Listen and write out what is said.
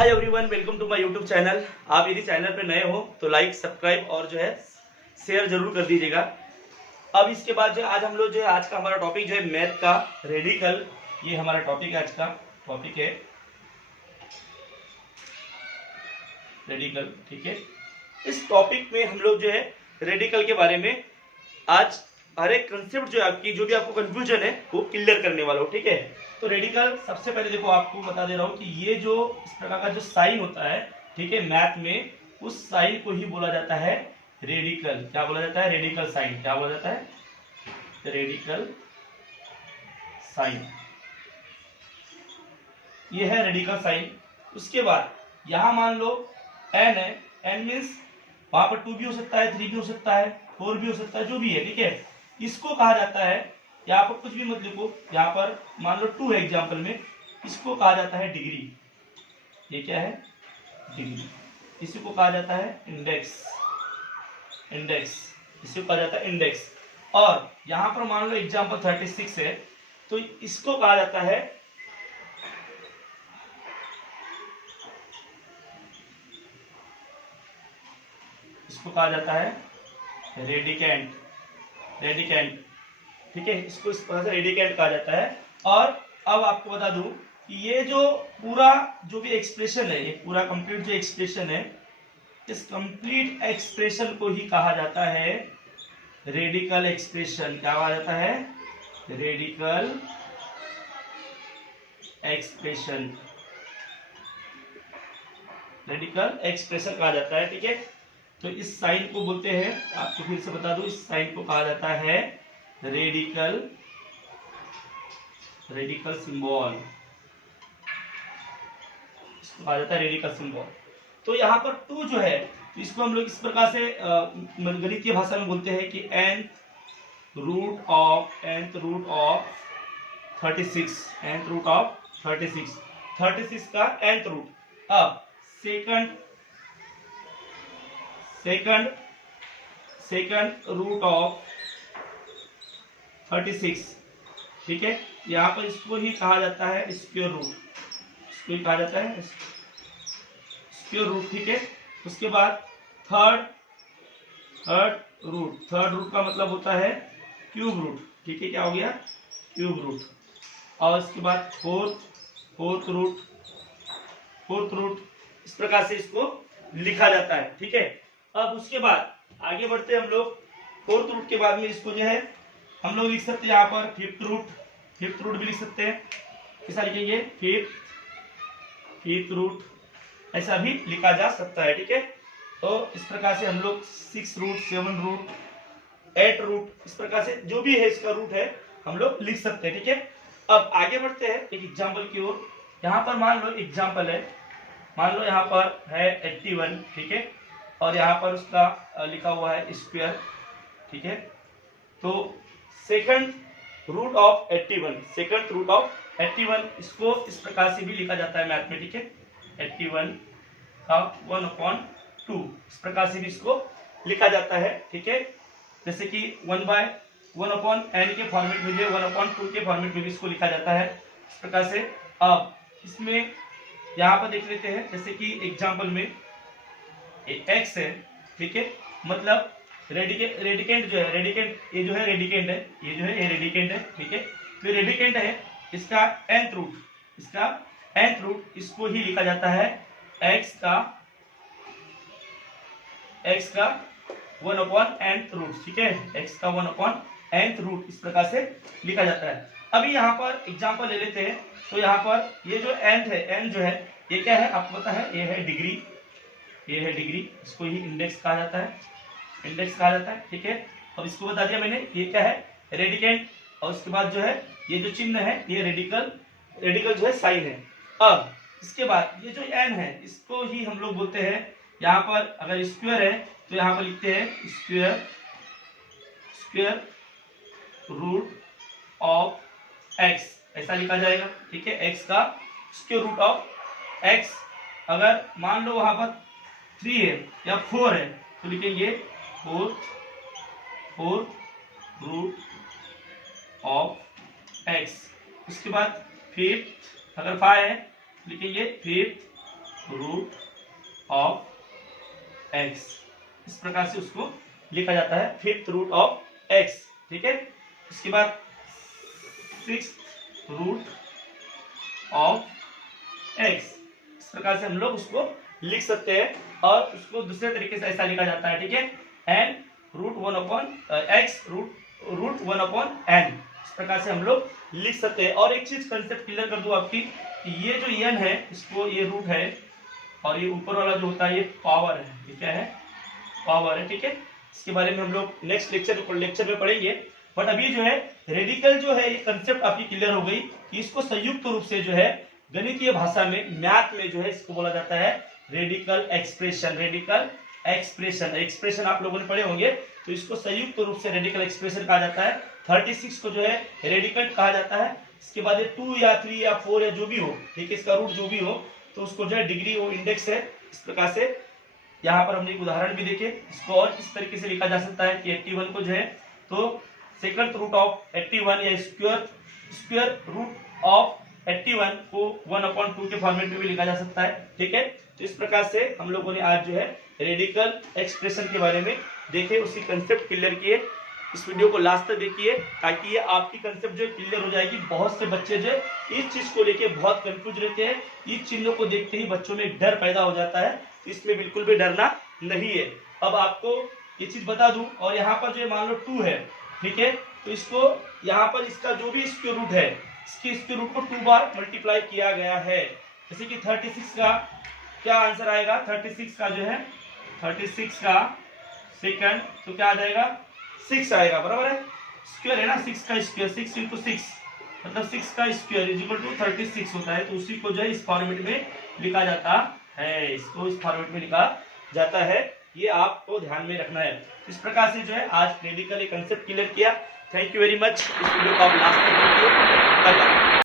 Hi everyone, welcome to my YouTube channel. आप यदि channel पे नए हो तो लाइक, सब्सक्राइब और जो है शेयर जरूर कर दीजिएगा। अब इसके बाद जो आज हम लोग जो है आज का हमारा टॉपिक जो है मैथ का रेडिकल, ये हमारा टॉपिक है। आज का टॉपिक है रेडिकल, ठीक है। इस टॉपिक में हम लोग जो है रेडिकल के बारे में आज हर एक कंसेप्ट जो है आपकी जो भी आपको कंफ्यूजन है वो क्लियर करने वाला हो, ठीक है। तो रेडिकल सबसे पहले देखो आपको बता दे रहा हूं कि ये जो इस प्रकार का जो साइन होता है, ठीक है, मैथ में उस साइन को ही बोला जाता है रेडिकल। क्या बोला जाता है? Radical sign. क्या बोला जाता है? Radical sign. ये है रेडिकल साइन। उसके बाद यहां मान लो एन है, एन मीन्स वहां पर 2 भी हो सकता है, 3 भी हो सकता है, 4 भी हो सकता है, जो भी है, ठीक है। इसको कहा जाता है, यहाँ पर कुछ भी मत लिखो, यहाँ पर मान लो 2 है एग्जाम्पल में, इसको कहा जाता है डिग्री। ये क्या है? डिग्री। इसी को कहा जाता है इंडेक्स। इंडेक्स, इसी को कहा जाता है इंडेक्स। और यहाँ पर मान लो एग्जाम्पल 36 है, तो इसको कहा जाता है रेडिकेंट। रेडिकेंट, ठीक है, इसको इस तरह से रेडिकेंट कहा जाता है। और अब आपको बता दूं कि ये जो पूरा जो भी एक्सप्रेशन है, ये पूरा कंप्लीट जो एक्सप्रेशन है, इस कंप्लीट एक्सप्रेशन को ही कहा जाता है रेडिकल एक्सप्रेशन। क्या कहा जाता है? Radical expression. रेडिकल एक्सप्रेशन कहा जाता है, ठीक है। तो इस साइन को बोलते हैं, आपको फिर से बता दूं, इस साइन को कहा जाता है रेडिकल सिंबल। इसको कहा जाता है रेडिकल सिंबल। तो यहाँ पर 2 जो है, तो इसको हम लोग इस प्रकार से गणितीय भाषा में बोलते हैं कि nth root of 36। nth root of 36 का nth रूट। अब सेकंड रूट ऑफ 36, ठीक है। यहाँ पर इसको ही कहा जाता है स्क्वायर रूट। इसको ही कहा जाता है स्क्वायर रूट, ठीक है। उसके बाद थर्ड रूट का मतलब होता है क्यूब रूट, ठीक है। क्या हो गया? Cube root. और इसके बाद फोर्थ रूट, इस प्रकार से इसको लिखा जाता है, ठीक है। अब उसके बाद आगे बढ़ते हैं हम लोग। फोर्थ रूट के बाद में इसको जो है हम लोग लिख सकते हैं यहाँ पर फिफ्थ रूट भी लिख सकते हैं। कैसा लिखेंगे? फिफ्थ रूट, ऐसा भी लिखा जा सकता है, ठीक है। तो इस प्रकार से हम लोग 6 रूट, 7 रूट, 8 रूट, इस प्रकार से जो भी है इसका रूट है हम लोग लिख सकते हैं, ठीक है। अब आगे बढ़ते हैं एक एग्जाम्पल की ओर। यहाँ पर मान लो एग्जाम्पल है, मान लो यहाँ पर है 81, ठीक है, और यहाँ पर उसका लिखा हुआ है स्क्वायर, ठीक है। तो सेकंड रूट ऑफ 81, इसको इस प्रकार से भी लिखा जाता है मैथ में, ठीक है। 81 का 1/2, इस प्रकार से भी इसको लिखा जाता है, ठीक है। जैसे कि 1/n के फॉर्मेट में भी, 1/2 के फॉर्मेट में भी इसको लिखा जाता है इस प्रकार से। अब इसमें यहाँ पर देख लेते हैं, जैसे कि एग्जाम्पल में x है, ठीक है, मतलब रेडिकेंट जो है, ये जो है रेडिकेंट है, ठीक है। तो रेडिकेंट है, इसका nth रूट, इसको ही लिखा जाता है x का 1/nth रूट, ठीक है। x का 1/nth रूट, इस प्रकार से लिखा जाता है। अभी यहाँ पर एग्जाम्पल ले लेते हैं। तो यहाँ पर ये जो n जो है, ये क्या है आपको पता है? ये है डिग्री। इसको ही इंडेक्स कहा जाता है, ठीक है। अब इसको बता दिया मैंने, ये क्या है? रेडिकेंट। और उसके बाद जो है ये जो चिन्ह है, ये रेडिकल जो है साइन है। अब इसके बाद ये जो n है, इसको ही हम लोग बोलते हैं, यहाँ पर अगर स्क्वायर है तो यहाँ पर लिखते हैं स्क्वायर रूट ऑफ x, ऐसा लिखा जाएगा, ठीक है। x का स्क्वायर रूट ऑफ x। अगर मान लो वहां पर 3 है या 4 है तो लिखेंगे फोर्थ रूट ऑफ x। उसके बाद फिफ्थ, अगर 5 है लिखेंगे फिफ्थ रूट ऑफ एक्स, इस प्रकार से उसको लिखा जाता है, फिफ्थ रूट ऑफ एक्स, ठीक है। उसके बाद सिक्स्थ रूट ऑफ एक्स, इस प्रकार से हम लोग उसको लिख सकते हैं। और उसको दूसरे तरीके से ऐसा लिखा जाता है, ठीक है, n root one upon x root one upon n, इस प्रकार से हम लोग लिख सकते हैं। और एक चीज कंसेप्ट क्लियर कर दूं आपकी, ये जो एन है इसको ये रूट है, और ये ऊपर वाला जो होता है ये पावर है, ये क्या है, पावर है, ठीक है। इसके बारे में हम लोग नेक्स्ट लेक्चर में पढ़ेंगे। बट अभी जो है रेडिकल जो है ये कंसेप्ट आपकी क्लियर हो गई कि इसको संयुक्त रूप से जो है गणितीय भाषा में, मैथ में जो है इसको बोला जाता है रेडिकल एक्सप्रेशन। रेडिकल एक्सप्रेशन आप लोगों ने पढ़े होंगे, तो इसको संयुक्त रूप से रेडिकल एक्सप्रेशन कहा जाता है। 36 को जो है रेडिकल कहा जाता है। इसके बाद 2 या 3 या 4 या जो भी हो, ठीक है, इसका रूट जो भी हो, तो उसको जो है डिग्री वो इंडेक्स है। इस प्रकार से यहाँ पर हमने एक उदाहरण भी देखे, इसको और इस तरीके से लिखा जा सकता है कि 81 को जो है तो सेकंड रूट ऑफ 81 या स्क्वायर रूट ऑफ 81 को 1/2 के फॉर्मेट में भी लिखा जा सकता है, ठीक है। तो इस प्रकार से हम लोगों ने आज जो है रेडिकल एक्सप्रेशन के बारे में देखे, उसकी कंसेप्ट क्लियर किए। इस वीडियो को लास्ट तक देखिए ताकि ये आपकी कंसेप्ट जो क्लियर हो जाएगी। बहुत से बच्चे जो इस चीज को लेके बहुत कंफ्यूज रहते हैं, इस चिन्हों को देखते ही बच्चों में डर पैदा हो जाता है, इसमें बिल्कुल भी डरना नहीं है। अब आपको ये चीज बता दूं, और यहाँ पर जो मान लो 2 है, ठीक है, तो इसको यहाँ पर इसका जो भी स्क्वायर रूट है, इसके स्क्वायर रूट को 2 बार मल्टीप्लाई किया गया है। जैसे कि 36 का क्या आंसर आएगा, 36 का जो है 36 का सेकंड तो क्या आ जाएगा 6 आएगा, बराबर है, स्क्वायर है ना, 6 का स्क्वायर 6 इंटू 6 मतलब 6 का स्क्वायर इज इक्वल टू 36 होता है। तो उसी को जो है इस फॉर्मेट में लिखा जाता है, इसको इस फॉर्मेट में लिखा जाता है, ये आपको ध्यान में रखना है। इस प्रकार से जो है आज रेडिकल कंसेप्ट क्लियर किया। Thank you very much. इस वीडियो को आप लास्ट तक देखिए।